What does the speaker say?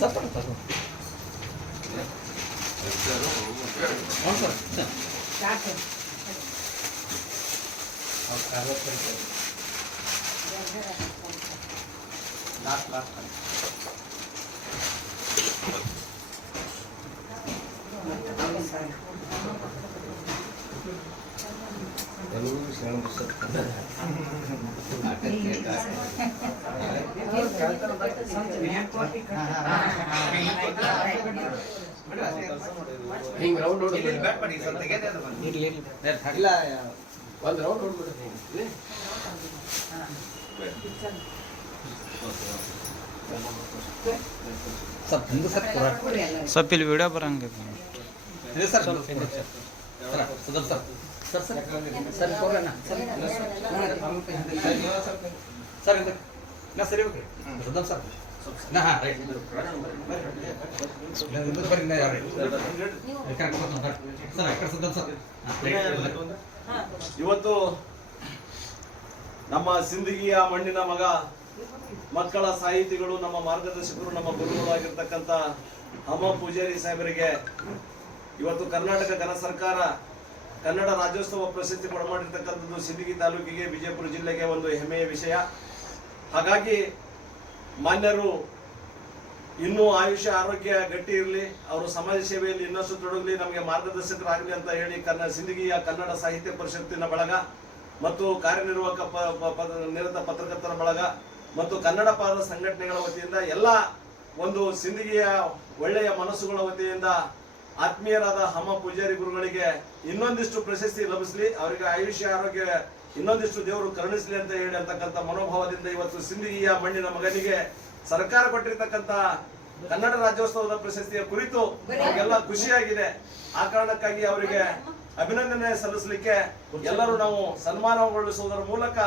Sir Last last last ಸ್ವಲ್ಪ ಬಂದು. ಇಲ್ಲ ಒಂದ್ ರೌಂಡ್ ಸರ್ ಹಿಂದೆ ಸರ್ ಸ್ವಲ್ಪ ಇಲ್ಲಿ ವಿಡಿಯೋ ಬರಂಗಿದೆ ಇದೆ sir. Sir. Sir. Sir sir sir ಕೊಡೋಣ ಸರ್ ಸರ್ ನಾ ಸರಿ ಹೋಗ್ರಿ ಸದಮ್ ಸರ್. ನಾ, ಹಾಂ, ರೈಟ್. ಬರ್ರಿ ನಾ ಯಾರು ಸರ್. ಆ ಕಡೆ ಸದಮ್ ಸರ್. ಇವತ್ತು ನಮ್ಮ ಸಿಂದಗಿಯ ಮಣ್ಣಿನ ಮಗ, ಮಕ್ಕಳ ಸಾಹಿತಿಗಳು, ನಮ್ಮ ಮಾರ್ಗದರ್ಶಕರು, ನಮ್ಮ ಗುರುಗಳಾಗಿರ್ತಕ್ಕಂಥ ಹಮ್ಮ ಪೂಜಾರಿ ಸಾಹೇಬರಿಗೆ ಇವತ್ತು ಕರ್ನಾಟಕ ಘನ ಸರ್ಕಾರ ಕನ್ನಡ ರಾಜ್ಯೋತ್ಸವ ಪ್ರಶಸ್ತಿ ಕೊಡಮಾಡಿರ್ತಕ್ಕಂಥದ್ದು ಸಿಂದಗಿ ತಾಲೂಕಿಗೆ ವಿಜಯಪುರ ಜಿಲ್ಲೆಗೆ ಒಂದು ಹೆಮ್ಮೆಯ ವಿಷಯ. ಹಾಗಾಗಿ ಮಾನ್ಯರು ಇನ್ನೂ ಆಯುಷ್ಯ, ಆರೋಗ್ಯ ಗಟ್ಟಿ ಇರಲಿ, ಅವರು ಸಮಾಜ ಸೇವೆಯಲ್ಲಿ ಇನ್ನಷ್ಟು ತೊಡಗಲಿ, ನಮಗೆ ಮಾರ್ಗದರ್ಶಕರಾಗಲಿ ಅಂತ ಹೇಳಿ ಕನ್ನಡ ಸಿಂದಗಿಯ ಕನ್ನಡ ಸಾಹಿತ್ಯ ಪರಿಷತ್ತಿನ ಬಳಗ ಮತ್ತು ಕಾರ್ಯನಿರ್ವಾಹಕ ನಿರತ ಪತ್ರಕರ್ತರ ಬಳಗ ಮತ್ತು ಕನ್ನಡ ಪಾದ ಸಂಘಟನೆಗಳ ವತಿಯಿಂದ ಎಲ್ಲ ಒಂದು ಸಿಂದಗಿಯ ಒಳ್ಳೆಯ ಮನಸ್ಸುಗಳ ವತಿಯಿಂದ ಆತ್ಮೀಯರಾದ ಹಮ ಪೂಜಾರಿ ಗುರುಗಳಿಗೆ ಇನ್ನೊಂದಿಷ್ಟು ಪ್ರಶಸ್ತಿ ಲಭಿಸಲಿ ಅವರಿಗೆ ಆಯುಷ್ಯ ಆರೋಗ್ಯ ಇನ್ನೊಂದಿಷ್ಟು ದೇವರು ಕರುಣಿಸಲಿ ಅಂತ ಹೇಳಿ ಅಂತಕ್ಕಂಥ ಮನೋಭಾವದಿಂದ ಇವತ್ತು ಸಿಂದಗಿಯ ಮಣ್ಣಿನ ಮಗನಿಗೆ ಸರ್ಕಾರ ಕೊಟ್ಟಿರ್ತಕ್ಕಂಥ ಕನ್ನಡ ರಾಜ್ಯೋತ್ಸವದ ಪ್ರಶಸ್ತಿಯ ಕುರಿತು ಎಲ್ಲ ಖುಷಿಯಾಗಿದೆ ಆ ಕಾರಣಕ್ಕಾಗಿ ಅವರಿಗೆ ಅಭಿನಂದನೆ ಸಲ್ಲಿಸಲಿಕ್ಕೆ ಎಲ್ಲರೂ ನಾವು ಸನ್ಮಾನಗೊಳಿಸುವುದರ ಮೂಲಕ.